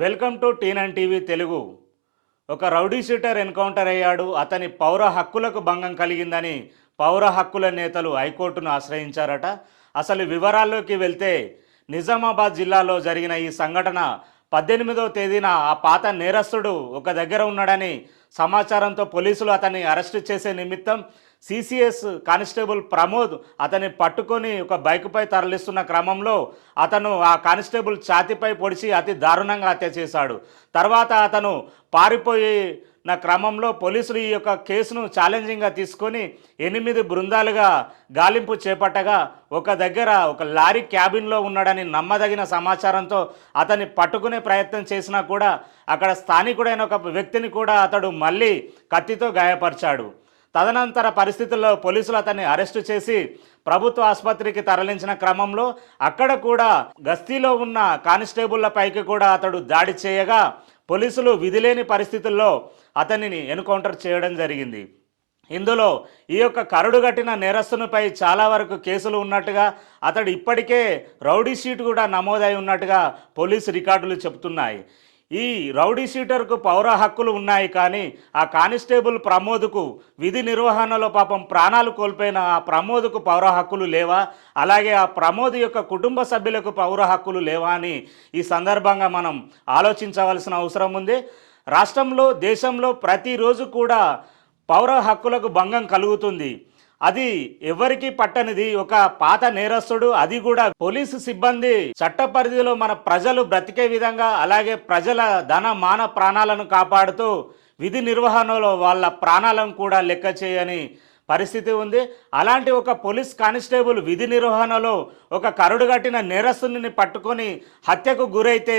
Welcome to టీనన్ TV Telugu. ఒక rowdy sheeter encounter అయ్యాడు. అతని పౌర హక్కులకు భంగం కలిగిందని పౌర హక్కుల నేతలు హైకోర్టును ఆశ్రయించారట. అసలు వివరాల్లోకి వెళ్తే నిజామాబాద్ జిల్లాలో జరిగిన ఈ సంఘటన పద్దెనిమిదవ తేదీన ఆ పాత నేరస్తుడు ఒక దగ్గర ఉన్నాడని సమాచారంతో పోలీసులు అతన్ని అరెస్టు చేసే నిమిత్తం సిసిఎస్ కానిస్టేబుల్ ప్రమోద్ అతన్ని పట్టుకొని ఒక బైక్పై తరలిస్తున్న క్రమంలో అతను ఆ కానిస్టేబుల్ ఛాతిపై పొడిచి అతి దారుణంగా హత్య చేశాడు. తర్వాత అతను పారిపోయిన క్రమంలో పోలీసులు ఈ యొక్క కేసును ఛాలెంజింగ్గా తీసుకొని ఎనిమిది బృందాలుగా గాలింపు చేపట్టగా ఒక దగ్గర ఒక లారీ క్యాబిన్లో ఉన్నాడని నమ్మదగిన సమాచారంతో అతన్ని పట్టుకునే ప్రయత్నం చేసినా కూడా అక్కడ స్థానికుడైన ఒక వ్యక్తిని కూడా అతడు మళ్ళీ కత్తితో గాయపరిచాడు. తదనంతర పరిస్థితుల్లో పోలీసులు అతన్ని అరెస్టు చేసి ప్రభుత్వ ఆసుపత్రికి తరలించిన క్రమంలో అక్కడ కూడా గస్తీలో ఉన్న కానిస్టేబుళ్ళపైకి కూడా అతడు దాడి చేయగా పోలీసులు విధిలేని పరిస్థితుల్లో అతనిని ఎన్కౌంటర్ చేయడం జరిగింది. ఇందులో ఈ యొక్క కరుడుగట్టిన నేరస్తునిపై చాలా వరకు కేసులు ఉన్నట్టుగా అతడు ఇప్పటికే రౌడీ షీట్ కూడా నమోదై ఉన్నట్టుగా పోలీసు రికార్డులు చెబుతున్నాయి. ఈ రౌడీ షీటర్కు పౌర హక్కులు ఉన్నాయి కానీ ఆ కానిస్టేబుల్ ప్రమోద్కు విధి నిర్వహణలో పాపం ప్రాణాలు కోల్పోయిన ఆ ప్రమోద్కు పౌర హక్కులు లేవా? అలాగే ఆ ప్రమోద్ యొక్క కుటుంబ సభ్యులకు పౌర హక్కులు లేవా అని ఈ సందర్భంగా మనం ఆలోచించవలసిన అవసరం ఉంది. రాష్ట్రంలో దేశంలో ప్రతిరోజు కూడా పౌర హక్కులకు భంగం కలుగుతుంది. అది ఎవరికి పట్టనిది. ఒక పాత నేరస్తుడు అది కూడా పోలీసు సిబ్బంది. చట్ట పరిధిలో మన ప్రజలు బ్రతికే విధంగా అలాగే ప్రజల ధన మాన ప్రాణాలను కాపాడుతూ విధి నిర్వహణలో వాళ్ళ ప్రాణాలను కూడా లెక్క చేయని పరిస్థితి ఉంది. అలాంటి ఒక పోలీస్ కానిస్టేబుల్ విధి నిర్వహణలో ఒక కరుడుగట్టిన నేరస్తుని పట్టుకొని హత్యకు గురైతే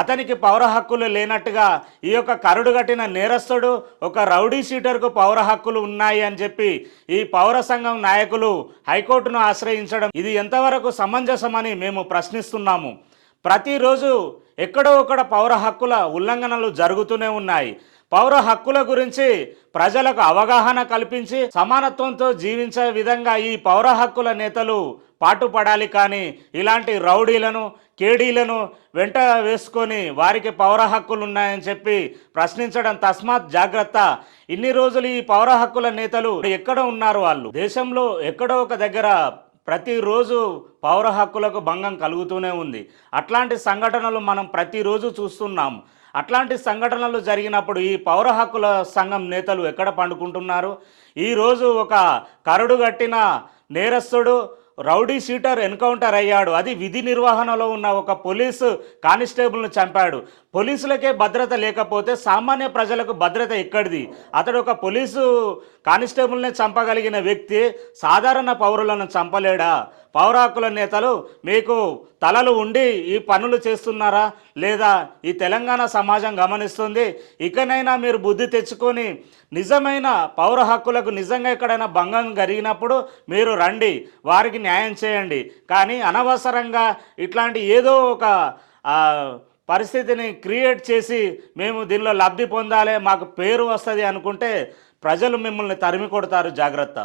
అతనికి పౌర హక్కులు లేనట్టుగా ఈ యొక్క కరుడుగట్టిన నేరస్తుడు ఒక రౌడీ షీటర్కు పౌర హక్కులు ఉన్నాయి అని చెప్పి ఈ పౌర సంఘం నాయకులు హైకోర్టును ఆశ్రయించడం ఇది ఎంతవరకు సమంజసమని మేము ప్రశ్నిస్తున్నాము. ప్రతిరోజు ఎక్కడో ఒకడ పౌర హక్కుల ఉల్లంఘనలు జరుగుతూనే ఉన్నాయి. పౌర హక్కుల గురించి ప్రజలకు అవగాహన కల్పించి సమానత్వంతో జీవించే విధంగా ఈ పౌర హక్కుల నేతలు పాటుపడాలి కానీ ఇలాంటి రౌడీలను కేడీలను వెంట వేసుకొని వారికి పౌర హక్కులు ఉన్నాయని చెప్పి ప్రశ్నించడం తస్మాత్ జాగ్రత్త. ఇన్ని రోజులు ఈ పౌర హక్కుల నేతలు ఎక్కడ ఉన్నారు వాళ్ళు? దేశంలో ఎక్కడో ఒక దగ్గర ప్రతిరోజు పౌర హక్కులకు భంగం కలుగుతూనే ఉంది. అట్లాంటి సంఘటనలు మనం ప్రతిరోజు చూస్తున్నాం. అట్లాంటి సంఘటనలు జరిగినప్పుడు ఈ పౌర హక్కుల సంఘం నేతలు ఎక్కడ పండుకుంటున్నారు? ఈరోజు ఒక కరడుగట్టిన నేరస్తుడు రౌడీ షీటర్ ఎన్కౌంటర్ అయ్యాడు. అది విధి నిర్వహణలో ఉన్న ఒక పోలీసు కానిస్టేబుల్ను చంపాడు. పోలీసులకే భద్రత లేకపోతే సామాన్య ప్రజలకు భద్రత ఎక్కడిది? అతడు ఒక పోలీసు కానిస్టేబుల్నే చంపగలిగిన వ్యక్తి సాధారణ పౌరులను చంపలేడా? పౌరాకుల నేతలు మీకు తలలు ఉండి ఈ పనులు చేస్తున్నారా? లేదా ఈ తెలంగాణ సమాజం గమనిస్తుంది? ఇకనైనా మీరు బుద్ధి తెచ్చుకొని నిజమైన పౌర హక్కులకు నిజంగా ఎక్కడైనా భంగం జరిగినప్పుడు మీరు రండి వారికి న్యాయం చేయండి. కానీ అనవసరంగా ఇట్లాంటి ఏదో ఒక పరిస్థితిని క్రియేట్ చేసి మేము దీనిలో లబ్ధి పొందాలి మాకు పేరు వస్తుంది అనుకుంటే ప్రజలు మిమ్మల్ని తరిమి కొడతారు జాగ్రత్త.